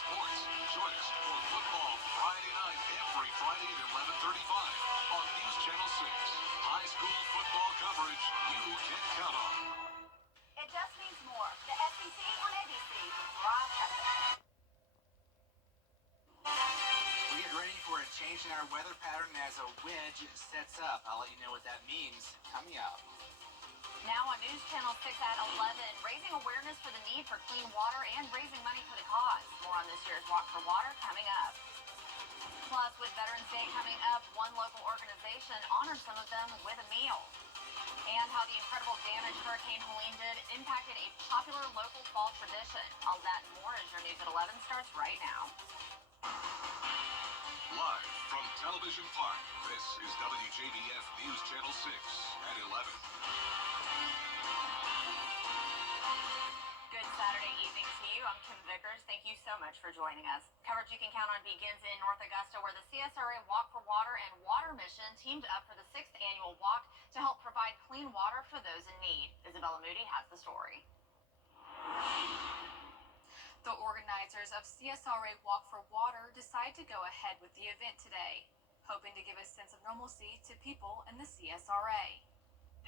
sports. Join us for Football Friday night every Friday at 11:35 on News Channel 6. High school football coverage you can count on. It just means more. The SEC on ABC. Broadcasting. We get ready for a change in our weather pattern as a wedge sets up. I'll let you know what that means coming up. Now on News Channel 6 at 11, raising awareness for the need for clean water and raising money for the cause. More on this year's Walk for Water coming up. Plus, with Veterans Day coming up, one local organization honored some of them with a meal. And how the incredible damage Hurricane Helene did impacted a popular local fall tradition. All that and more as your News at 11 starts right now. Live from Television Park, this is WJBF News Channel 6 at 11. Good Saturday evening to you. I'm Kim Vickers. Thank you so much for joining us. Coverage you can count on begins in North Augusta, where the CSRA Walk for Water and Water Mission teamed up for the 6th annual walk to help provide clean water for those in need. Isabella Moody has the story. The organizers of CSRA Walk for Water decide to go ahead with the event today, hoping to give a sense of normalcy to people in the CSRA.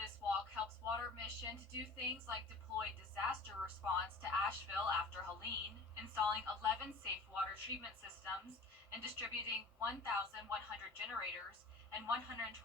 This walk helps Water Mission to do things like deploy disaster response to Asheville after Helene, installing 11 safe water treatment systems, and distributing 1,100 generators and 124,000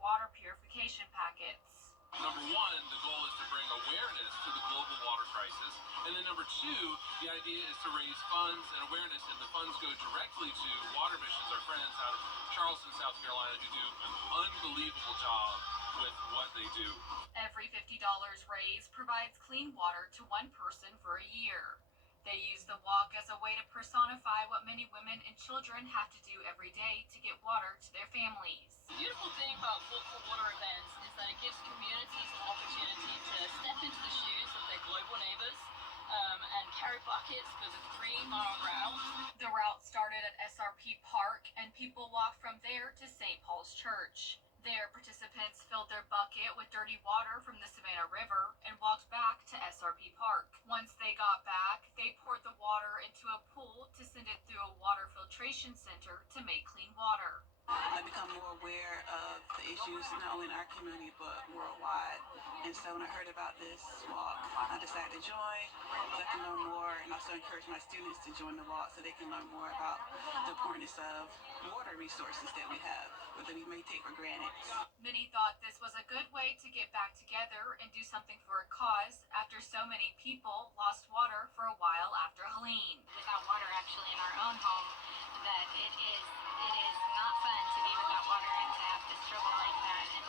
water purification packets. Number one, the goal is to bring awareness to the global water crisis. And then number two, the idea is to raise funds and awareness, and the funds go directly to Water Missions, our friends out of Charleston, South Carolina, who do an unbelievable job with what they do. Every $50 raised provides clean water to one person for a year. They use the walk as a way to personify what many women and children have to do every day to get water to their families. The beautiful thing about Walk for Water events is that it gives communities an opportunity to step into the shoes of their global neighbors and carry buckets for the 3-mile route. The route started at SRP Park, and people walked from there to St. Paul's Church. There, participants filled their bucket with dirty water from the Savannah River and walked back to SRP Park. Once they got back, they poured the water into a pool to send it through a water filtration center to make clean water. I become more aware of the issues not only in our community but worldwide. And so when I heard about this walk, I decided to join so I can learn more, and also encourage my students to join the walk so they can learn more about the importance of water resources that we have, or that we may take for granted. Many thought this was a good way to get back together and do something for a cause after so many people lost water for a while after Helene. Without water actually in our own home, that it is not fun to be without water and to have to struggle like that. And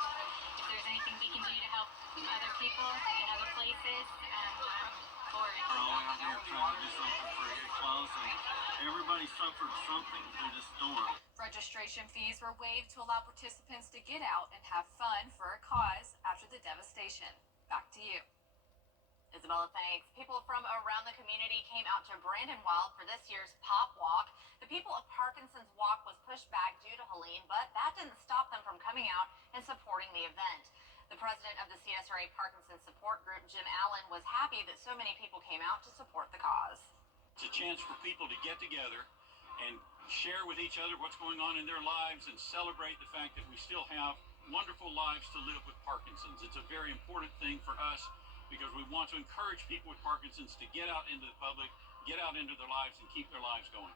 if there's anything we can do to help other people in other places, I'm for it. We're all out here trying to do something for get close, and everybody suffered something through this storm. Registration fees were waived to allow participants to get out and have fun for a cause after the devastation. Back to you. Isabella, thanks. People from around the community came out to Brandonwild for this year's Pop Walk. The people of Parkinson's Walk was pushed back due to Helene, but that didn't stop them from coming out and supporting the event. The president of the CSRA Parkinson Support Group, Jim Allen, was happy that so many people came out to support the cause. It's a chance for people to get together and share with each other what's going on in their lives and celebrate the fact that we still have wonderful lives to live with Parkinson's. It's a very important thing for us, because we want to encourage people with Parkinson's to get out into the public, get out into their lives, and keep their lives going.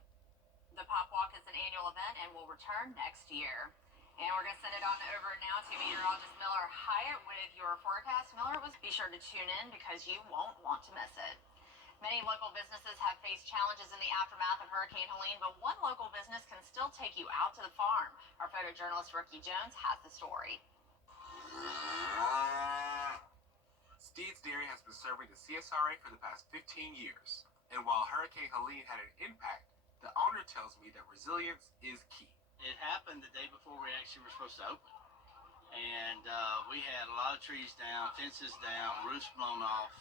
The Pop Walk is an annual event and will return next year. And we're going to send it on over now to meteorologist Miller Hyatt with your forecast. Miller, be sure to tune in because you won't want to miss it. Many local businesses have faced challenges in the aftermath of Hurricane Helene, but one local business can still take you out to the farm. Our photojournalist Ricky Jones has the story. Steed's Dairy has been serving the CSRA for the past 15 years. And while Hurricane Helene had an impact, the owner tells me that resilience is key. It happened the day before we actually were supposed to open. And we had a lot of trees down, fences down, roofs blown off.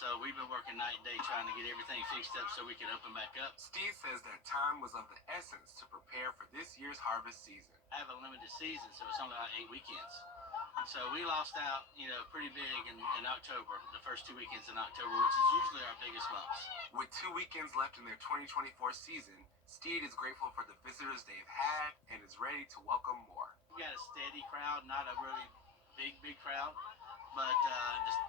So we've been working night and day trying to get everything fixed up so we could open back up. Steed says that time was of the essence to prepare for this year's harvest season. I have a limited season, so it's only like 8 weekends. So we lost out, pretty big in October, the first 2 weekends in October, which is usually our biggest months. With 2 weekends left in their 2024 season, Steed is grateful for the visitors they've had and is ready to welcome more. We got a steady crowd, not a really big crowd, but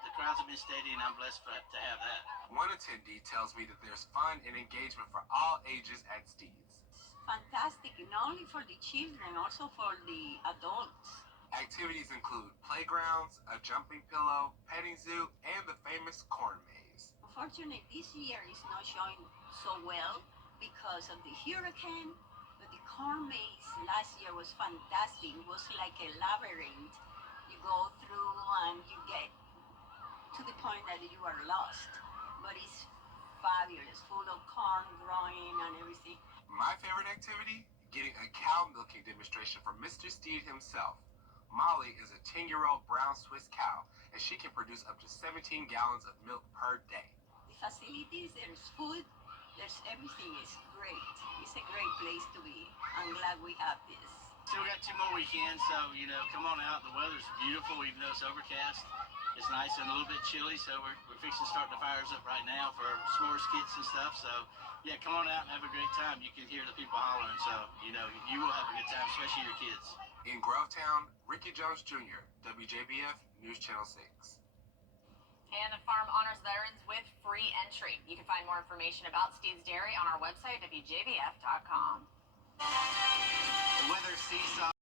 the crowds have been steady, and I'm blessed to have that. One attendee tells me that there's fun and engagement for all ages at Steed's. Fantastic, not only for the children, also for the adults. Activities include playgrounds, a jumping pillow, petting zoo, and the famous corn maze. Unfortunately, this year is not showing so well because of the hurricane, but the corn maze last year was fantastic. It was like a labyrinth. You go through and you get to the point that you are lost, but it's fabulous, full of corn growing and everything. My favorite activity? Getting a cow milking demonstration from Mr. Steed himself. Molly is a 10-year-old brown Swiss cow, and she can produce up to 17 gallons of milk per day. The facilities, there's food, there's everything is great. It's a great place to be. I'm glad we have this. Still got 2 more weekends, so, come on out. The weather's beautiful, even though it's overcast. It's nice and a little bit chilly, so we're fixing to start the fires up right now for s'mores kits and stuff. So, yeah, come on out and have a great time. You can hear the people hollering, so, you will have a good time, especially your kids. In Grovetown, Ricky Jones Jr., WJBF, News Channel 6. And the farm honors veterans with free entry. You can find more information about Steed's Dairy on our website, WJBF.com. The weather seesaw.